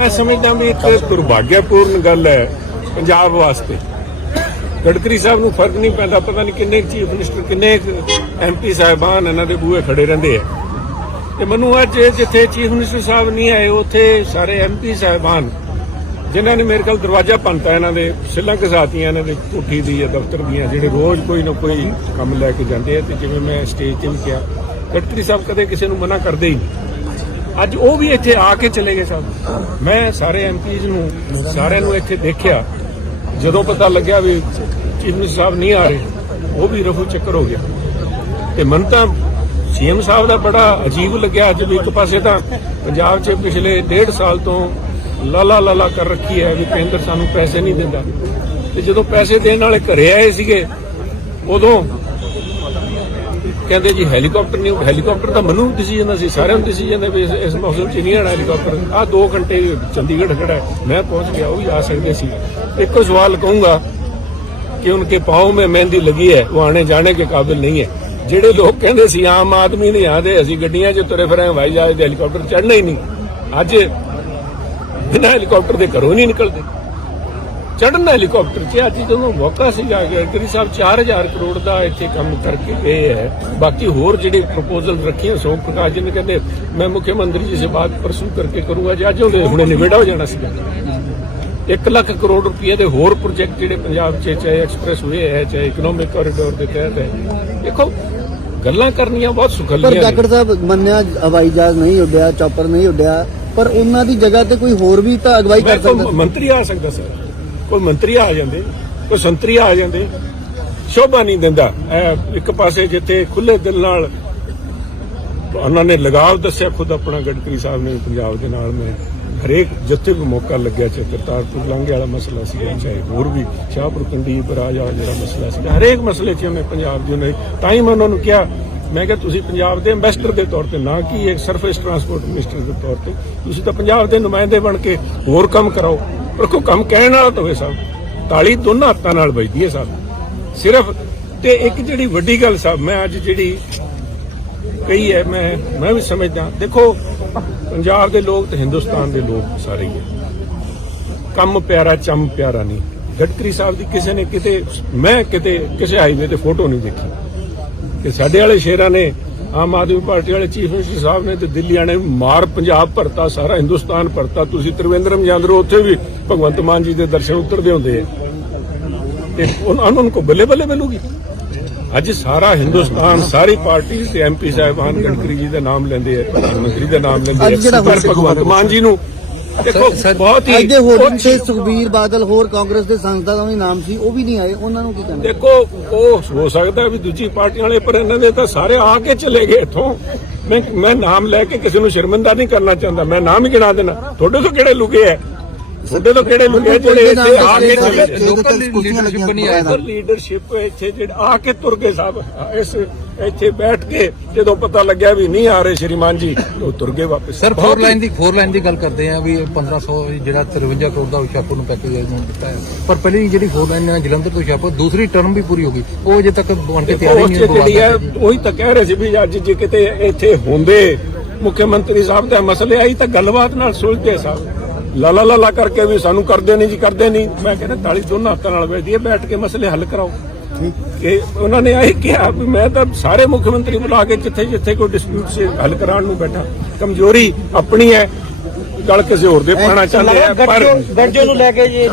ਮੈਂ ਸਮਝਦਾ ਵੀ ਇੱਕ ਦੁਰਭਾਗਿਆਪੂਰਨ ਗੱਲ ਹੈ ਪੰਜਾਬ ਵਾਸਤੇ। ਗਡਕਰੀ ਸਾਹਿਬ ਨੂੰ ਫ਼ਰਕ ਨਹੀਂ ਪੈਂਦਾ, ਪਤਾ ਨਹੀਂ ਕਿੰਨੇ ਚੀਫ ਮਿਨਿਸਟਰ, ਕਿੰਨੇ ਐਮਪੀ ਸਾਹਿਬਾਨ ਇਹਨਾਂ ਦੇ ਬੂਹੇ ਖੜੇ ਰਹਿੰਦੇ ਆ। ਤੇ ਮੈਨੂੰ ਅੱਜ ਜਿੱਥੇ ਚੀਫ ਮਿਨਿਸਟਰ ਸਾਹਿਬ ਨਹੀਂ ਆਏ, ਉੱਥੇ ਸਾਰੇ ਐਮਪੀ ਸਾਹਿਬਾਨ, ਜਿਨ੍ਹਾਂ ਨੇ ਮੇਰੇ ਕੋਲ ਦਰਵਾਜ਼ਾ ਪੰਤਾ ਇਹਨਾਂ ਦੇ, ਸਿੱਲਾਂ ਘਸਾਤੀਆਂ ਇਹਨਾਂ ਦੇ ਕੋਠੀ ਦੀ ਜਾਂ ਦਫ਼ਤਰ ਦੀਆਂ, ਜਿਹੜੇ ਰੋਜ਼ ਕੋਈ ਨਾ ਕੋਈ ਕੰਮ ਲੈ ਕੇ ਜਾਂਦੇ ਆ, ਤੇ ਜਿਵੇਂ ਮੈਂ ਸਟੇਜ ਤੇ ਵੀ ਕਿਹਾ, ਗਡਕਰੀ ਸਾਹਿਬ ਕਦੇ ਕਿਸੇ ਨੂੰ ਮਨਾ ਕਰਦੇ ਹੀ ਨਹੀਂ। ਅੱਜ ਉਹ ਵੀ ਇੱਥੇ ਆ ਕੇ ਚਲੇ ਗਏ ਸਭ ਮੈਂ ਸਾਰੇ ਐਮਪੀਜ਼ ਨੂੰ, ਸਾਰਿਆਂ ਨੂੰ ਇੱਥੇ ਦੇਖਿਆ। ਜਦੋਂ ਪਤਾ ਲੱਗਿਆ ਵੀ ਚੀਫ ਮਿਨਿਸਟਰ ਸਾਹਿਬ ਨਹੀਂ ਆ ਰਹੇ, ਉਹ ਵੀ ਰਫੂ ਚੱਕਰ ਹੋ ਗਿਆ। ਤੇ ਮਨ ਤਾਂ ਸੀਐਮ ਸਾਹਿਬ ਦਾ ਬੜਾ ਅਜੀਬ ਲੱਗਿਆ ਅੱਜ ਵੀ ਇੱਕ ਪਾਸੇ ਤਾਂ ਪੰਜਾਬ 'ਚ ਪਿਛਲੇ ਡੇਢ ਸਾਲ ਤੋਂ ਲਾਲਾ ਲਾਲਾ ਕਰ ਰੱਖੀ ਹੈ ਵੀ ਕੇਂਦਰ ਸਾਨੂੰ ਪੈਸੇ ਨਹੀਂ ਦਿੰਦਾ। ਤੇ ਜਦੋਂ ਪੈਸੇ ਦੇਣ ਵਾਲੇ ਘਰੇ ਆਏ ਸੀਗੇ, ਉਦੋਂ ਕਹਿੰਦੇ ਜੀ ਹੈਲੀਕਾਪਟਰ ਨਹੀਂ ਹੈਲੀਕਾਪਟਰ ਤਾਂ ਮੈਨੂੰ ਦਿਸੀ ਜਾਂਦਾ ਸੀ ਸਾਰਿਆਂ ਨੂੰ ਦਿਸੀ ਜਾਂਦਾ ਵੀ ਇਸ- ਇਸ ਮੌਸਮ 'ਚ ਨਹੀਂ ਆਣਾ ਹੈਲੀਕਾਪਟਰ ਆ 2 ਘੰਟੇ ਚੰਡੀਗੜ੍ਹ ਖੜਾ ਹੈ ਮੈਂ ਪਹੁੰਚ ਗਿਆ ਉਹ ਵੀ ਆ ਸਕਦੇ ਸੀ ਇੱਕੋ ਸਵਾਲ ਕਹੂੰਗਾ कि उनके पाँव में मेहंदी लगी है वो आने जाने के काबिल नहीं है ਜਿਹੜੇ ਲੋਕ ਕਹਿੰਦੇ ਸੀ ਆਮ ਆਦਮੀ ਨਹੀਂ ਆਦੇ ਅਸੀਂ ਗੱਡੀਆਂ 'ਚ ਤੁਰੇ ਫਿਰਾਂ ਹਵਾਈ ਜਹਾਜ਼ ਦੇ ਹੈਲੀਕਾਪਟਰ ਚੜ੍ਹਨਾ ਹੀ ਨਹੀਂ ਅੱਜ ਬਿਨਾਂ ਹੈਲੀਕਾਪਟਰ ਦੇ ਘਰੋਂ ਹੀ ਨਹੀਂ ਨਿਕਲਦੇ ਚੜ੍ਹਨਾ ਹੈਲੀਕਾਪਟਰ 'ਚ ਅੱਜ ਜਦੋਂ ਮੌਕਾ ਸੀਗਾ ਗਡਕਰੀ ਸਾਹਿਬ 4000 ਕਰੋੜ ਦਾ ਇੱਥੇ ਕੰਮ ਕਰਕੇ ਗਏ ਹੈ ਬਾਕੀ ਹੋਰ ਜਿਹੜੇ ਪ੍ਰਪੋਜ਼ਲ ਰੱਖੀਆਂ ਸੋਮ ਪ੍ਰਕਾਸ਼ ਜੀ ਨੇ ਕਹਿੰਦੇ ਮੈਂ ਮੁੱਖ ਮੰਤਰੀ ਜੀ ਸੇ ਬਾਤ ਪਰਸੂ ਕਰਕੇ ਕਰੂੰਗਾ। ਜੇ ਅੱਜ ਉਹਦੇ ਹੁਣੇ ਨਿਬੇੜਾ ਹੋ ਜਾਣਾ ਸੀਗਾ। 1 ਲੱਖ ਕਰੋੜ ਰੁਪਏ ਦੇ ਹੋਰ ਪ੍ਰੋਜੈਕਟ ਜਿਹੜੇ ਪੰਜਾਬ 'ਚ ਚਾਹੇ ਐਕਸਪ੍ਰੈਸ ਵੇ ਹੈ ਚਾਹੇ ਇਕਨੋਮਿਕ ਕੋਰੀਡੋਰ ਦੇ ਤਹਿਤ ਹੈ। ਦੇਖੋ ਗੱਲਾਂ ਕਰਨੀਆਂ ਬਹੁਤ ਪਰ ਸੁਖਲੀਆਂ ਨੇ। ਜਾਖੜ ਸਾਹਿਬ ਮੰਨਿਆ ਹਵਾਈ ਜਹਾਜ਼ ਨਹੀਂ ਉੱਡਿਆ ਚੌਪਰ ਨਹੀਂ ਉੱਡਿਆ ਪਰ ਉਹਨਾਂ ਦੀ ਜਗ੍ਹਾ ਤੇ ਕੋਈ ਹੋਰ ਵੀ ਤਾਂ ਅਗਵਾਈ ਕਰ ਸਕਦਾ ਮੰਤਰੀ ਆ ਸਕਦਾ ਸਰ। ਕੋਈ ਮੰਤਰੀ ਆ ਜਾਂਦੇ, ਕੋਈ ਸੰਤਰੀ ਆ ਜਾਂਦੇ, ਸ਼ੋਭਾ ਨਹੀਂ ਦਿੰਦਾ। ਇੱਕ ਪਾਸੇ ਜਿੱਥੇ ਖੁੱਲੇ ਦਿਲ ਨਾਲ ਉਹਨਾਂ ਨੇ ਲਗਾਵ ਦੱਸਿਆ, ਖੁਦ ਆਪਣਾ ਗਡਕਰੀ ਸਾਹਿਬ ਨੇ ਪੰਜਾਬ ਦੇ ਨਾਲ ਮੈਂ ਹਰੇਕ ਜਿੱਥੇ ਵੀ ਮੌਕਾ ਲੱਗਿਆ, ਚਾਹੇ ਕਰਤਾਰਪੁਰ ਲਾਂਘੇ ਵਾਲਾ ਮਸਲਾ ਸੀ ਚਾਹੇ ਹੋਰ ਵੀ ਸ਼ਾਹਪੁਰ ਕੰਡੀ ਬਰਾਜ ਵਾਲਾ ਜਿਹੜਾ ਮਸਲਾ ਸੀ ਹਰੇਕ ਮਸਲੇ 'ਚ ਉਹਨੇ ਪੰਜਾਬ ਦੀ ਉਹਨੇ ਤਾਂ ਹੀ ਮੈਂ ਉਹਨਾਂ ਨੂੰ ਕਿਹਾ, ਮੈਂ ਕਿਹਾ ਤੁਸੀਂ ਪੰਜਾਬ ਦੇ ਐਮਬੈਸਡਰ ਦੇ ਤੌਰ ਤੇ, ਨਾ ਕਿ ਇੱਕ ਸਰਫੇਸ ਟਰਾਂਸਪੋਰਟ ਮਿਨਿਸਟਰ ਦੇ ਤੌਰ ਤੇ, ਤੁਸੀਂ ਤਾਂ ਪੰਜਾਬ ਦੇ ਨੁਮਾਇੰਦੇ ਬਣ ਕੇ ਹੋਰ ਕੰਮ ਕਰਾਓ। ਪਰ ਕੋਈ ਕੰਮ ਕਹਿਣ ਵਾਲਾ ਤਾਂ ਹੋਵੇ ਸਾਹਿਬ ਤਾਲੀ ਦੋਨਾਂ ਹੱਥਾਂ ਨਾਲ ਵੱਜਦੀ ਹੈ ਸਾਹਿਬ ਸਿਰਫ ਤੇ ਇੱਕ ਜਿਹੜੀ ਵੱਡੀ ਗੱਲ ਸਾਹਿਬ ਮੈਂ ਅੱਜ ਜਿਹੜੀ ਕਹੀ ਹੈ, ਮੈਂ ਮੈਂ ਵੀ ਸਮਝਦਾ। ਦੇਖੋ, ਪੰਜਾਬ ਦੇ ਲੋਕ ਤੇ ਹਿੰਦੁਸਤਾਨ ਦੇ ਲੋਕ ਸਾਰੇ ਹੀ ਹੈ। ਕੰਮ ਪਿਆਰਾ, ਚੰਮ ਪਿਆਰਾ ਨਹੀਂ। ਗਡਕਰੀ ਸਾਹਿਬ ਦੀ ਕਿਸੇ ਨੇ ਕਿਤੇ, ਮੈਂ ਕਿਤੇ, ਕਿਸੇ ਹਾਈਵੇ ਤੇ ਫੋਟੋ ਨਹੀਂ ਦੇਖੀ। ਕਿ ਸਾਡੇ ਵਾਲੇ ਸ਼ੇਰਾਂ ਨੇ, ਆਮ ਆਦਮੀ ਪਾਰਟੀ ਵਾਲੇ ਚੀਫ ਮਿਨਿਸਟਰ ਸਾਹਿਬ ਨੇ ਤੇ ਦਿੱਲੀ ਵਾਲੇ ਮਾਰ ਪੰਜਾਬ ਭਰਤਾ, ਸਾਰਾ ਹਿੰਦੁਸਤਾਨ ਭਰਤਾ। ਤੁਸੀਂ ਤ੍ਰਿਵੇਂਦਰਮ ਜਾਂਦੇ ਹੋ ਉੱਥੇ ਵੀ ਭਗਵੰਤ ਮਾਨ ਜੀ ਦੇ ਦਰਸ਼ਨ ਉਤਰਦੇ ਹੁੰਦੇ ਆ। ਤੇ ਉਹਨਾਂ ਨੂੰ ਕੋ ਬੱਲੇ ਬੱਲੇ ਮਿਲੂਗੀ। ਅੱਜ ਸਾਰਾ ਹਿੰਦੁਸਤਾਨ ਸਾਰੀ ਪਾਰਟੀ ਤੇ ਐਮਪੀ ਸਾਹਿਬਾਨ ਗਡਕਰੀ ਜੀ ਦਾ ਨਾਮ ਲੈਂਦੇ ਆ ਪ੍ਰਧਾਨ ਮੰਤਰੀ ਦਾ ਨਾਮ ਲੈਂਦੇ ਆ ਪਰ ਭਗਵੰਤ ਮਾਨ ਜੀ ਨੂੰ। ਦੇਖੋ ਬਹੁਤ ਹੀ ਅੱਜ ਤੇ ਸੁਖਬੀਰ ਬਾਦਲ ਹੋਰ ਕਾਂਗਰਸ ਦੇ ਸੰਸਦਾਂ ਦਾ ਵੀ ਨਾਮ ਸੀ ਉਹ ਵੀ ਨਹੀਂ ਆਏ ਉਹਨਾਂ ਨੂੰ ਕੀ ਕਹਿਣਾ ਦੇਖੋ ਉਹ ਹੋ ਸਕਦਾ ਵੀ ਦੂਜੀ ਪਾਰਟੀਆਂ ਵਾਲੇ ਪਰ ਇਹਨਾਂ ਦੇ ਤਾਂ ਸਾਰੇ ਆ ਕੇ ਚਲੇ ਗਏ ਇੱਥੋਂ। ਮੈਂ ਮੈਂ ਨਾਮ ਲੈ ਕੇ ਕਿਸੇ ਨੂੰ ਸ਼ਰਮਿੰਦਾ ਨਹੀਂ ਕਰਨਾ ਚਾਹੁੰਦਾ ਮੈਂ ਨਾਮ ਹੀ ਗਿਣਾ ਦੇਣਾ। ਤੁਹਾਡੇ ਤੋਂ ਕਿਹੜੇ ਲੁਕੇ ਐ? ਤੁਹਾਡੇ ਤੋਂ ਕਿਹੜੇ ਲੁਕੇ ਜਿਹੜੇ ਇੱਥੇ ਆ ਕੇ ਲੋਕਲ ਲੀਡਰਸ਼ਿਪ ਨਹੀਂ ਆਇਆ ਪਰ ਲੀਡਰਸ਼ਿਪ ਇੱਥੇ ਜਿਹੜੇ ਆ ਕੇ ਤੁਰ ਗਏ ਸਾਹਿਬ ਇਸ ਇੱਥੇ ਬੈਠ ਕੇ ਜਦੋਂ ਪਤਾ ਲੱਗਿਆ ਵੀ ਨਹੀਂ ਆ ਰਹੇ ਸ਼੍ਰੀਮਾਨ ਜੀ ਉਹ ਤੁਰ ਗਏ ਵਾਪਸ। ਸਰ ਬਹੁਤ ਫੋਰ ਹੀ- ਲਾਈਨ ਦੀ ਫੋਰ ਲਾਈਨ ਦੀ ਗੱਲ ਕਰਦੇ ਆ ਵੀ ਇਹ 1500 ਜਿਹੜਾ 53 ਕਰੋੜ ਦਾ ਹੁਸ਼ਿਆਰਪੁਰ ਨੂੰ ਪੈਕੇਜ ਨੂੰ ਦਿੱਤਾ ਹੈ। ਪਰ ਪਹਿਲੀ ਜਿਹੜੀ ਫੋਰ ਲਾਈਨ ਹੈ ਜਲੰਧਰ ਤੋਂ ਹੁਸ਼ਿਆਰਪੁਰ ਦੂਸਰੀ ਟਰਮ ਵੀ ਪੂਰੀ ਹੋ ਗਈ। ਉਹ ਅਜੇ ਤੱਕ ਬਣ ਕੇ ਤਿਆਰ ਹੀ ਉਹ ਨਹੀਂ ਜਿਹੜੀ ਹੈ ਹੋਈ ਉਹੀ ਤਾਂ ਕਹਿ ਰਹੇ ਸੀ ਵੀ ਅੱਜ ਜੇ ਕਿਤੇ ਇੱਥੇ ਹੁੰਦੇ ਮੁੱਖ ਮੰਤਰੀ ਸਾਹਿਬ ਦਾ ਮਸਲੇ ਆਈ ਤਾਂ ਗੱਲਬਾਤ ਨਾਲ ਸੁਲਝਦੇ ਸਾਹਿਬ ਲਾਲਾ ਲਾਲਾ ਕਰਕੇ ਵੀ ਸਾਨੂੰ ਕਰਦੇ ਨਹੀਂ ਜੀ ਕਰਦੇ ਨਹੀਂ। ਮੈਂ ਕਹਿੰਦਾ ਤਾਲੀ ਦੋਨਾਂ ਹੱਥਾਂ ਨਾਲ ਵੱਜਦੀ ਹੈ ਬੈਠ ਕੇ ਮਸਲੇ ਹੱਲ ਕਰਾਓ। ਕਿ ਉਹਨਾਂ ਨੇ ਇਹ ਕਿਹਾ ਵੀ ਮੈਂ ਤਾਂ ਸਾਰੇ ਮੁੱਖ ਮੰਤਰੀ ਬੁਲਾ ਕੇ ਜਿੱਥੇ ਜਿੱਥੇ ਕੋਈ ਡਿਸਪਿਊਟ ਸੇ ਹੱਲ ਕਰਾਉਣ ਨੂੰ ਬੈਠਾ। ਕਮਜ਼ੋਰੀ ਆਪਣੀ ਹੈ ਗੱਲ ਕਿਸੇ ਹੋਰ ਦੇ ਪਾਣਾ ਚਾਹੁੰਦੇ ਆ ਪਰ ਗੱਜੋ ਨੂੰ ਲੈ ਕੇ ਜੀ